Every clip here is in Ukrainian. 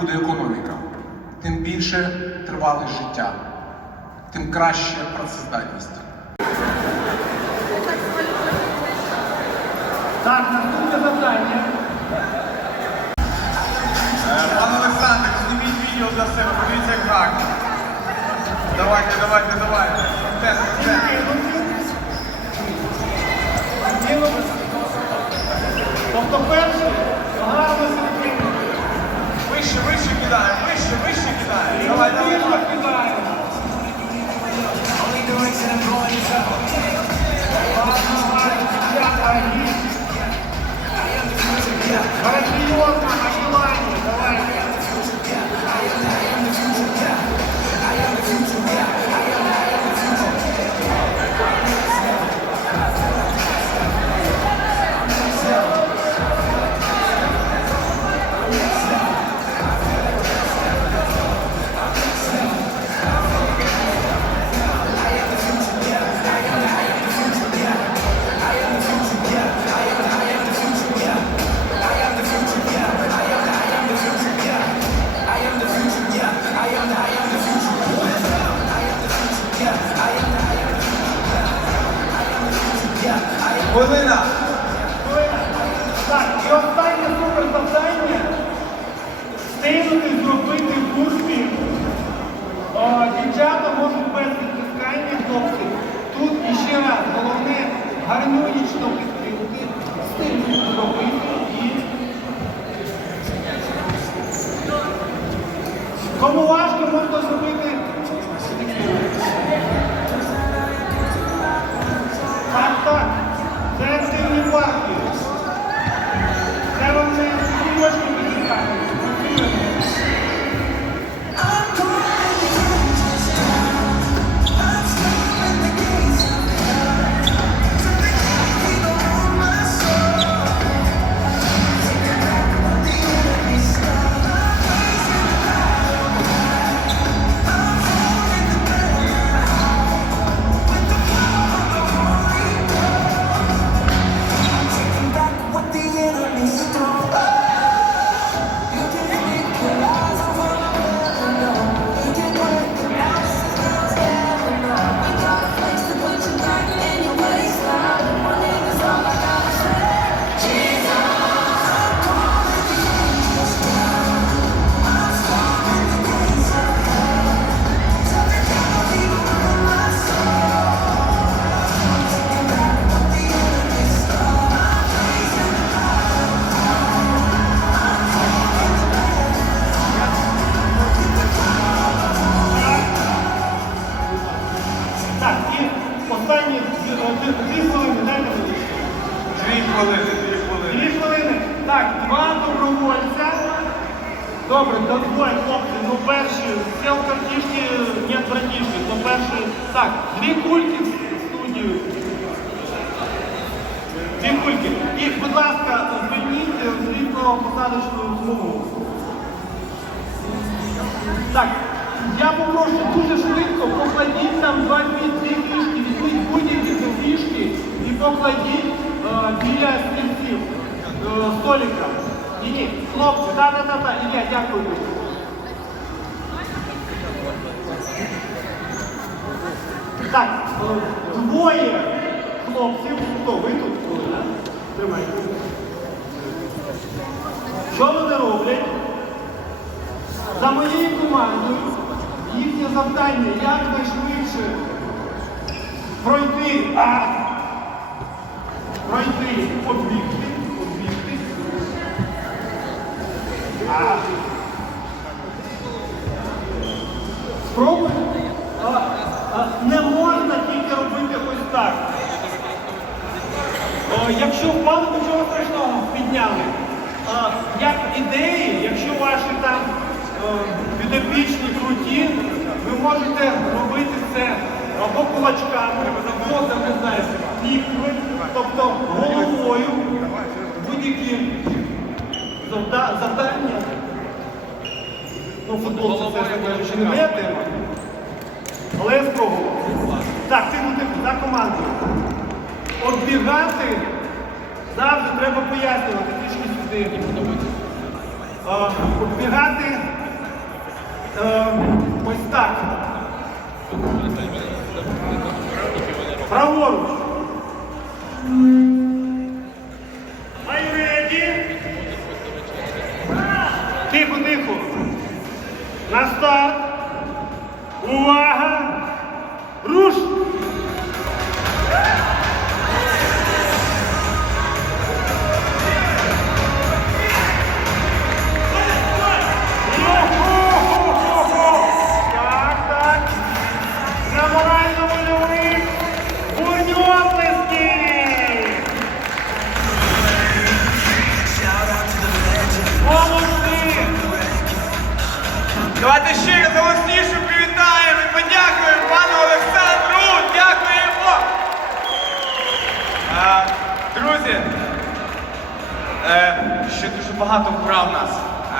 буде економіка, тим більше тривалість життя, тим краще працездатність. Так, наступне завдання. Пан Олександр, зніміть відео для себе, подивіться як гарно. Давайте, давайте, давайте. Хвилина. Так, хвилини, дві хвилини. Дві хвилини. Так, два добровольця. Добре, двоє хлопці. Ну перші, сел картішки, нет братішки. То перший. Так, дві кульки в студію. Дві кульки. І, будь ласка, зверніть злітно посадочну смугу. Так, я попрошу дуже швидко, покладіть там два дві фішки, візьміть будь-які фішки і покладіть біля стільців е, столика. Ні, ні, хлопці, та та та та Ілля, дякую. Так, е, двоє хлопців, хто ви тут? Оля? Тримайте. Що вони роблять? За моєю командою їхнє завдання якнайшвидше пройти, пройти, обвікти. А, спробуй. А, а, не можна тільки робити ось так. О, якщо впали, нічого страшного підняли. А, як ідеї, якщо ваші там підопічні круті, ви можете робити це або кулачками, або там, не знаю, ліктами, тобто головою, будь-які завдання. Ну, футбол це все кажучи, не моя тема. Але я спробував. Так, тихо, тихо, за командою. Оббігати завжди треба пояснювати трішки сюди. Оббігати Так. Давайте раз голосніше привітаємо і подякуємо пану Олександру. Дякуємо. Е, друзі, е, ще дуже багато вправ нас.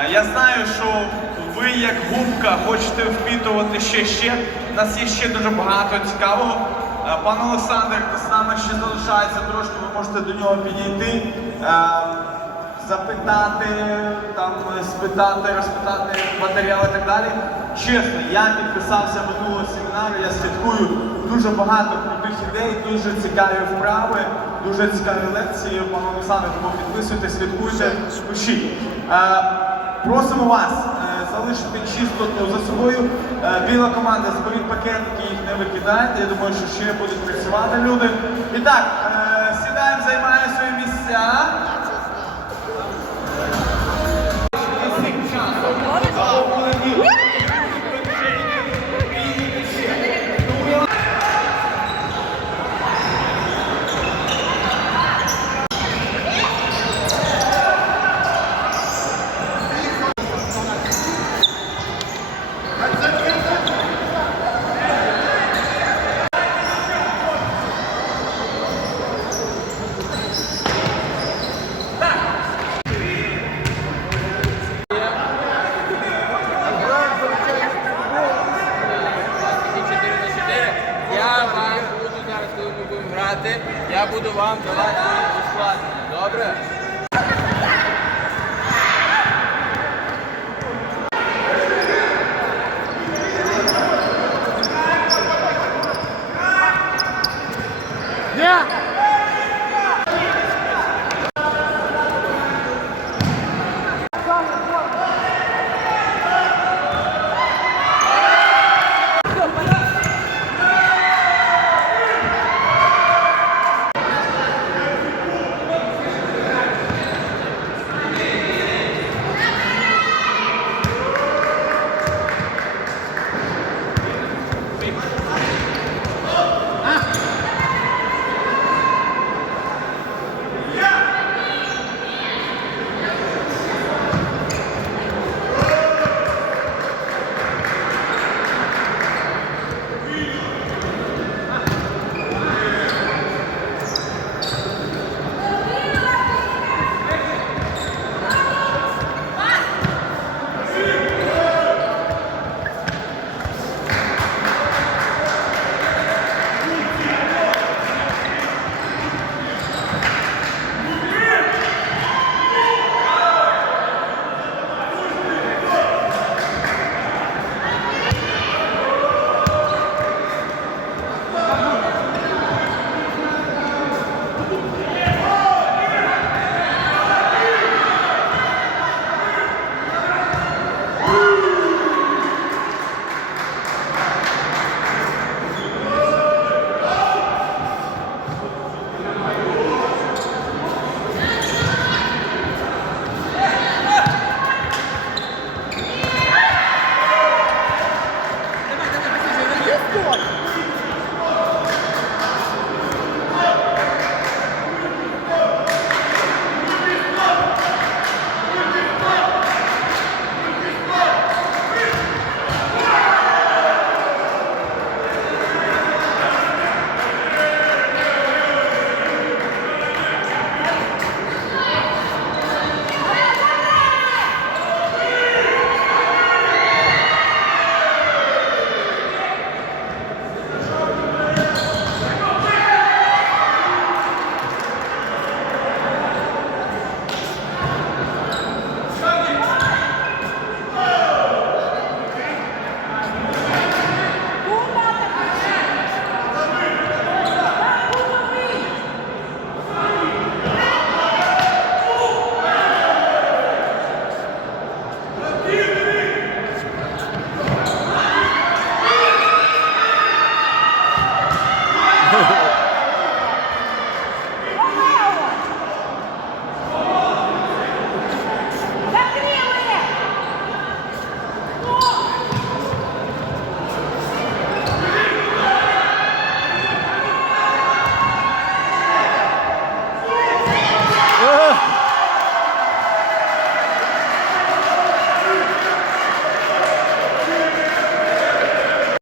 Е, я знаю, що ви як губка хочете впітувати ще ще. У нас є ще дуже багато цікавого. Пан Олександр з нами ще залишається трошки, ви можете до нього підійти. Запитати, там, спитати, розпитати матеріали і так далі. Чесно, я підписався минулого семінару, я слідкую дуже багато крутих ідей, дуже цікаві вправи, дуже цікаві лекції. Пан Олександр, тому підписуйтесь, слідкуйте, пишіть. Е, просимо вас е, залишити чистоту за собою. Е, біла команда, зберіть пакетики, їх не викидайте. Я думаю, що ще будуть працювати люди. І так, сідаємо, займаємо свої місця.